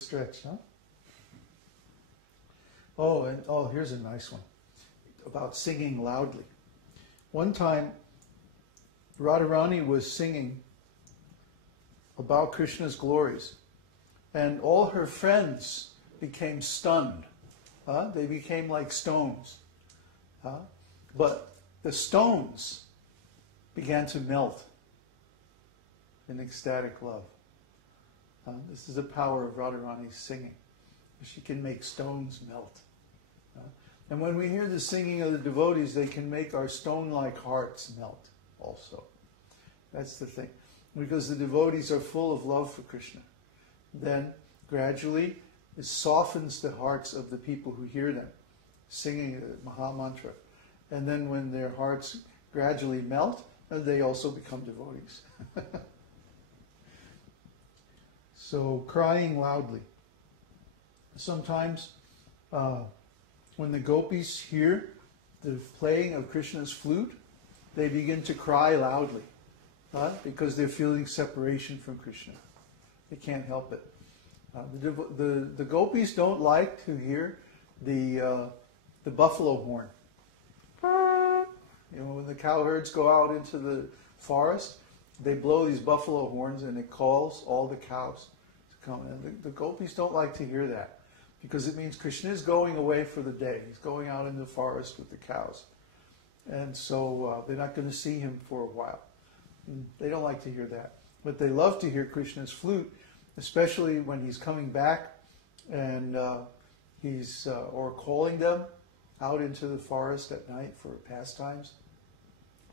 Stretch, huh? Oh, here's a nice one about singing loudly. One time, Radharani was singing about Krishna's glories, and all her friends became stunned. They became like stones. But the stones began to melt in ecstatic love. This is the power of Radharani's singing. She can make stones melt. And when we hear the singing of the devotees, they can make our stone-like hearts melt also. That's the thing. Because the devotees are full of love for Krishna. Then, gradually, it softens the hearts of the people who hear them singing the Maha Mantra. And then when their hearts gradually melt, they also become devotees. So, crying loudly. Sometimes, when the gopis hear the playing of Krishna's flute, they begin to cry loudly, because they're feeling separation from Krishna. They can't help it. The gopis don't like to hear the buffalo horn. You know, when the cowherds go out into the forest, they blow these buffalo horns and it calls all the cows to come. And the gopis don't like to hear that, because it means Krishna is going away for the day. He's going out in the forest with the cows. And so they're not going to see him for a while. And they don't like to hear that. But they love to hear Krishna's flute, especially when he's coming back and he's or calling them out into the forest at night for pastimes.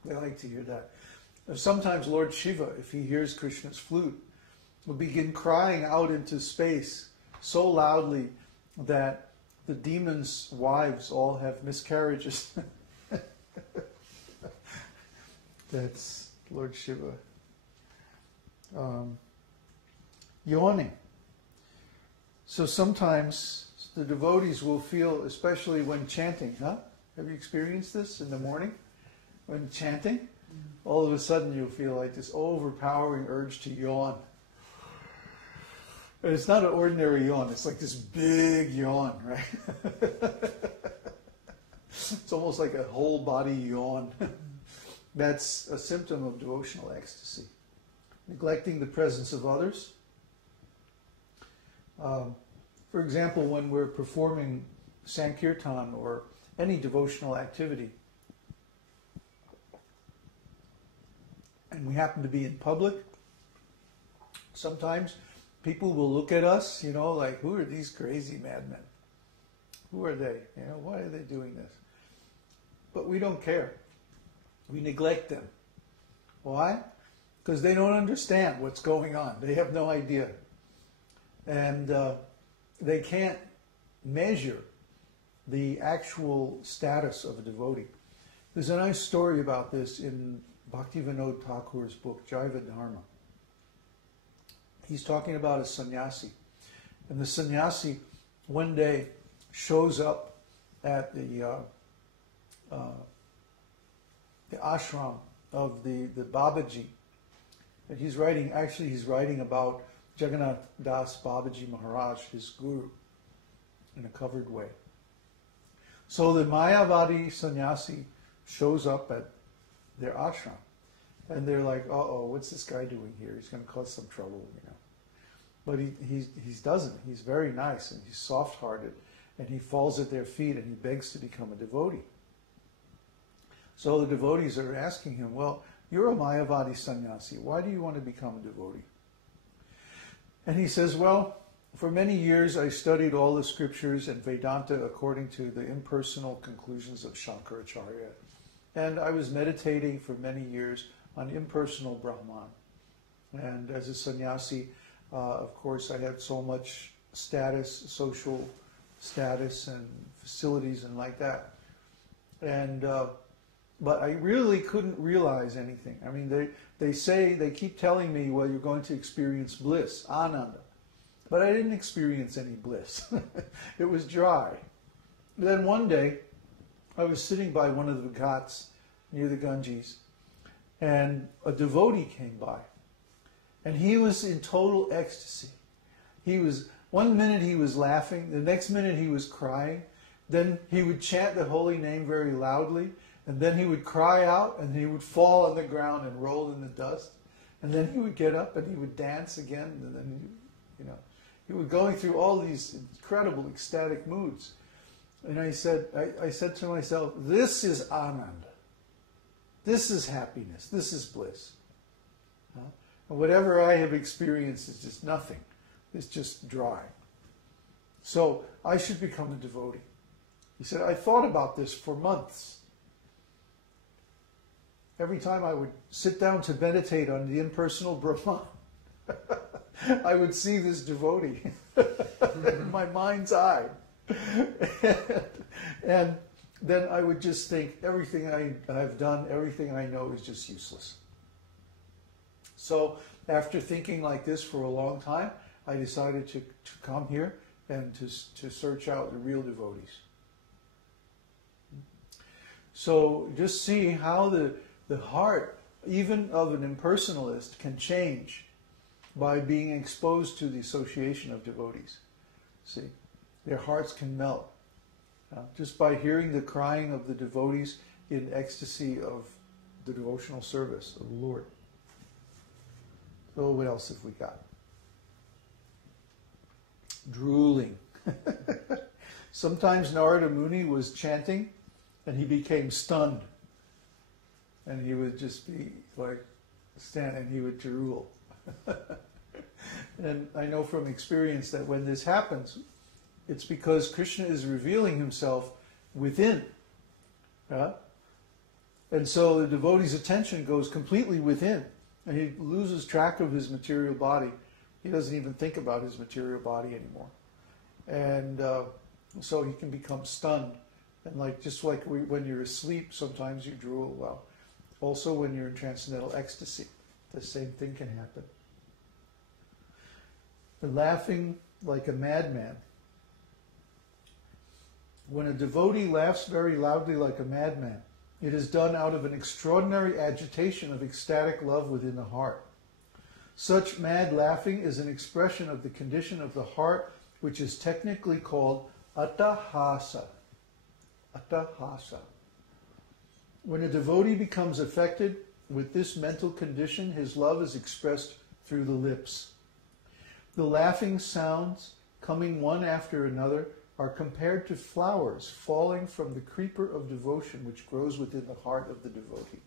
They like to hear that. Sometimes Lord Shiva, if he hears Krishna's flute, will begin crying out into space so loudly that the demons' wives all have miscarriages. That's Lord Shiva. Yawning. So sometimes the devotees will feel, especially when chanting, Have you experienced this in the morning? When chanting, all of a sudden you'll feel like this overpowering urge to yawn. And it's not an ordinary yawn, it's like this big yawn, right? It's almost like a whole body yawn. That's a symptom of devotional ecstasy. Neglecting the presence of others. For example, when we're performing Sankirtan or any devotional activity, and we happen to be in public, sometimes people will look at us, like, who are these crazy madmen? Who are they? Why are they doing this? But we don't care. We neglect them. Why? Because they don't understand what's going on. They have no idea. And they can't measure the actual status of a devotee. There's a nice story about this in Bhaktivinoda Thakur's book, Jaiva Dharma. He's talking about a sannyasi. And the sannyasi one day shows up at the ashram of the Babaji. And he's writing about Jagannath Das Babaji Maharaj, his guru, in a covered way. So the Mayavadi sannyasi shows up at their ashram. And they're like, uh-oh, what's this guy doing here? He's going to cause some trouble, But he doesn't. He's very nice and he's soft-hearted. And he falls at their feet and he begs to become a devotee. So the devotees are asking him, well, you're a Mayavadi sannyasi. Why do you want to become a devotee? And he says, well, for many years I studied all the scriptures and Vedanta according to the impersonal conclusions of Shankaracharya. And I was meditating for many years on impersonal Brahman. And as a sannyasi, of course, I had so much status, social status and facilities and like that. And but I really couldn't realize anything. I mean, they keep telling me, well, you're going to experience bliss, ananda. But I didn't experience any bliss. It was dry. Then one day, I was sitting by one of the ghats near the Ganges, and a devotee came by. And he was in total ecstasy. He was One minute he was laughing, the next minute he was crying. Then he would chant the holy name very loudly, and then he would cry out, and he would fall on the ground and roll in the dust. And then he would get up and he would dance again, and then, he was going through all these incredible ecstatic moods. And I said to myself, this is Ananda. This is happiness. This is bliss. And whatever I have experienced is just nothing. It's just dry. So I should become a devotee. He said, I thought about this for months. Every time I would sit down to meditate on the impersonal Brahman, I would see this devotee in my mind's eye. And then I would just think, everything I've done, everything I know is just useless. So after thinking like this for a long time, I decided to come here and to search out the real devotees. So just see how the heart, even of an impersonalist, can change by being exposed to the association of devotees. See, their hearts can melt just by hearing the crying of the devotees in ecstasy of the devotional service of the Lord. So what else have we got? Drooling. Sometimes Narada Muni was chanting and he became stunned. And he would just be like, stand, and he would drool. And I know from experience that when this happens, it's because Krishna is revealing himself within. And so the devotee's attention goes completely within. And he loses track of his material body. He doesn't even think about his material body anymore. And so he can become stunned. And just like when you're asleep, sometimes you drool. Well, also when you're in transcendental ecstasy, the same thing can happen. And laughing like a madman. When a devotee laughs very loudly like a madman, it is done out of an extraordinary agitation of ecstatic love within the heart. Such mad laughing is an expression of the condition of the heart, which is technically called attahasa. Attahasa. When a devotee becomes affected with this mental condition, his love is expressed through the lips. The laughing sounds, coming one after another, are compared to flowers falling from the creeper of devotion which grows within the heart of the devotee.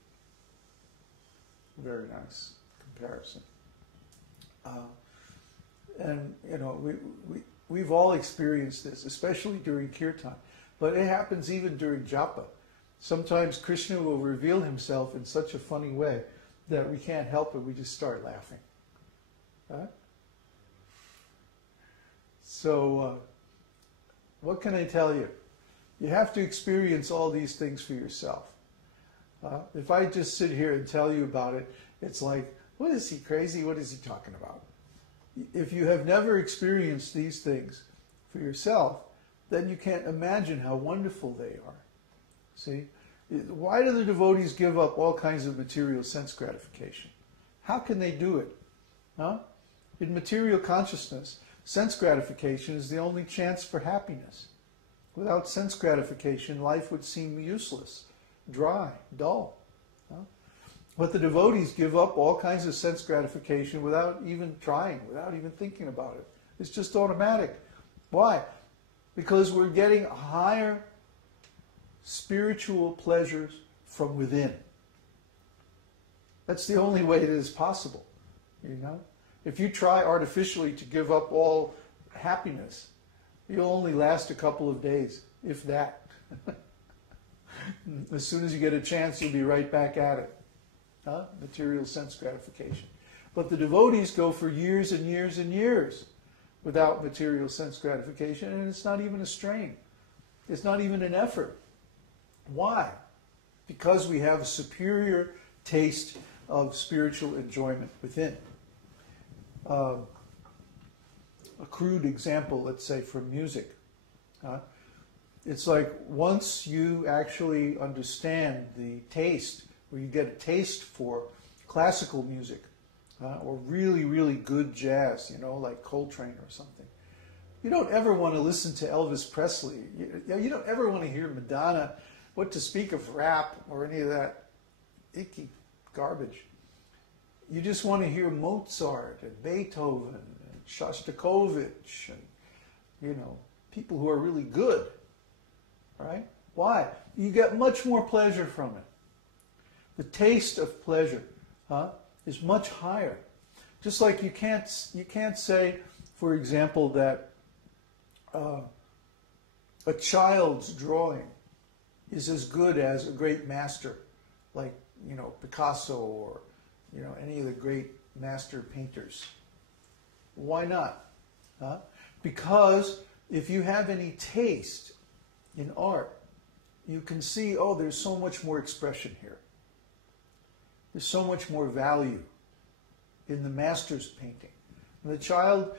Very nice comparison. And we've all experienced this, especially during kirtan, but it happens even during japa. Sometimes Krishna will reveal himself in such a funny way that we can't help it, we just start laughing. So, what can I tell you? You have to experience all these things for yourself. If I just sit here and tell you about it, it's like, what is he crazy? What is he talking about? If you have never experienced these things for yourself, then you can't imagine how wonderful they are. See? Why do the devotees give up all kinds of material sense gratification? How can they do it? In material consciousness, sense gratification is the only chance for happiness. Without sense gratification, life would seem useless, dry, dull. But the devotees give up all kinds of sense gratification without even trying, without even thinking about it. It's just automatic. Why? Because we're getting higher spiritual pleasures from within. That's the only way it is possible. If you try artificially to give up all happiness, you'll only last a couple of days, if that. As soon as you get a chance, you'll be right back at it. Material sense gratification. But the devotees go for years and years and years without material sense gratification, and it's not even a strain. It's not even an effort. Why? Because we have a superior taste of spiritual enjoyment within. A crude example, let's say, from music. It's like once you actually understand the taste, or you get a taste for classical music, or really, really good jazz, like Coltrane or something, You don't ever want to listen to Elvis Presley. You don't ever want to hear Madonna, what to speak of rap or any of that icky garbage. You just want to hear Mozart and Beethoven and Shostakovich and, people who are really good, right? Why? You get much more pleasure from it. The taste of pleasure is much higher. Just like you can't say, for example, that a child's drawing is as good as a great master, like Picasso or any of the great master painters. Why not? Because if you have any taste in art, you can see, there's so much more expression here. There's so much more value in the master's painting. And the child